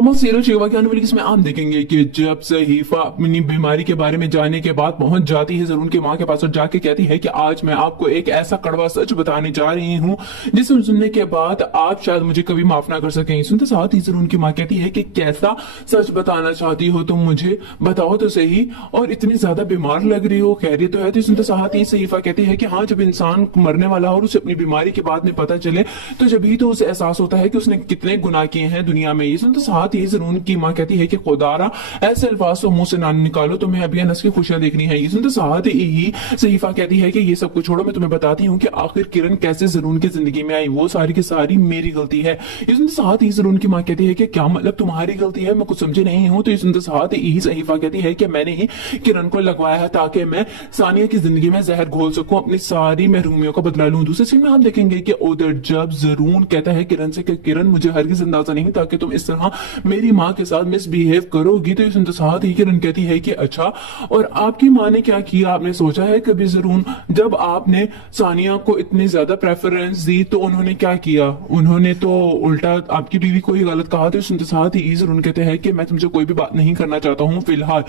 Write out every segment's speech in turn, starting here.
Serial शेवा के आने वाली इसमें आप देखेंगे कि जब सहीफा अपनी बीमारी के बारे में जानने के बाद पहुंच जाती है जरून की मां के पास और जाके कहती है कि आज मैं आपको एक ऐसा कड़वा सच बताने जा रही हूं जिसे सुनने के बाद आप शायद मुझे कभी माफ ना कर सकें। सुनते साथ ही जरून की मां कहती है कि कैसा सच बताना चाहती हो तुम, मुझे बताओ तो सही, और इतनी ज्यादा बीमार लग रही हो, खैरियत तो है? तो सुनते साथ ही सहीफा कहती है कि हाँ, जब इंसान मरने वाला हो और उसे अपनी बीमारी के बाद में पता चले तो जब ही तो उसे एहसास होता है कि उसने कितने गुनाह किए हैं दुनिया में। ये सुनते साथ ही जरून की मां कहती है कि खुदारा ऐसे अल्फाज तो मुंह से ना निकालो, तुम्हें अभी अनस की खुशियां देखनी है। ये सुनते साथ ही सहीफा कहती है कि ये सब कुछ छोड़ो, मैं तुम्हें बताती हूँ कि आखिर किरण कैसे जरून की जिंदगी में आई, वो सारी की सारी मेरी गलती है। ये सुनते साथ ही जरून की मां कहती है कि क्या मतलब तुम्हारी गलती है, मैं कुछ समझे नहीं हूँ। तो ये सुनते साथ ही सहीफा कहती है कि मैंने ही किरण को लगवाया है ताकि मैं सानिया की जिंदगी में जहर घोल सकूं, अपनी सारी महरूमियों का बदला लूं। दूसरे सीन में आप देखेंगे कि उधर जब जरून कहता है किरण से कि किरण मुझे हरगिज़ अंदाजा नहीं ताकि तुम इस तरह मेरी माँ के साथ मिसबिहेव करोगी। तो इस साथ ही किरण कहती है कि अच्छा, और आपकी माँ ने क्या किया, आपने सोचा है कभी जरून? जब आपने सानिया को इतनी ज्यादा प्रेफरेंस दी तो उन्होंने क्या किया, उन्होंने तो उल्टा आपकी बीवी को ही गलत कहा। तो इस साथ ही जरून कहते हैं कि मैं तुमसे कोई भी बात नहीं करना चाहता हूँ फिलहाल,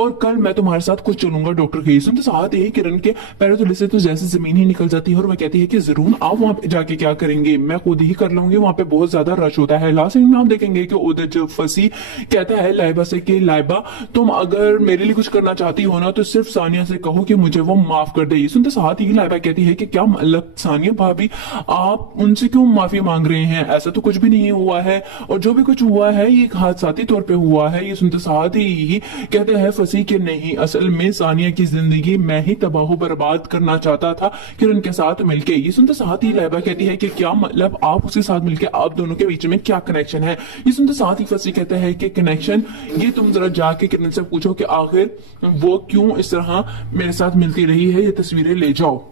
और कल मैं तुम्हारे साथ खुद चलूंगा डॉक्टर के। सुनते साथ ही किरण के पैरों तले से तो जैसे जमीन ही निकल जाती है और वह कहती है कि जरूर आप वहां पे जाके क्या करेंगे, मैं खुद ही कर लूंगी, वहां पे बहुत ज्यादा रश होता है। लास्ट में आप देखेंगे कि उधर जब फसी कहता है लाइबा से कि लाइबा तुम अगर मेरे लिए कुछ करना चाहती हो ना तो सिर्फ सानिया से कहो कि मुझे वो माफ कर दे। सुनते साथ ही लाइबा कहती है कि क्या मतलब सानिया भाभी आप उनसे क्यों माफी मांग रहे हैं, ऐसा तो कुछ भी नहीं हुआ है, और जो भी कुछ हुआ है ये हादसाती तौर पे हुआ है। ये सुनते साथ ही कहते हैं फसी कि नहीं, असल में सानिया की जिंदगी मैं ही तबाह बर्बाद करना चाहता था किरण के साथ मिलके। ये सुनते साथ ही लाइबा कहती है कि क्या मतलब आप उसके साथ मिलके, आप दोनों के बीच में क्या कनेक्शन है? ये सुनते साथ ही फसी कहते हैं कि कनेक्शन ये तुम जरा जाके किरण से पूछो कि आखिर वो क्यों इस तरह मेरे साथ मिलती रही है, ये तस्वीरें ले जाओ।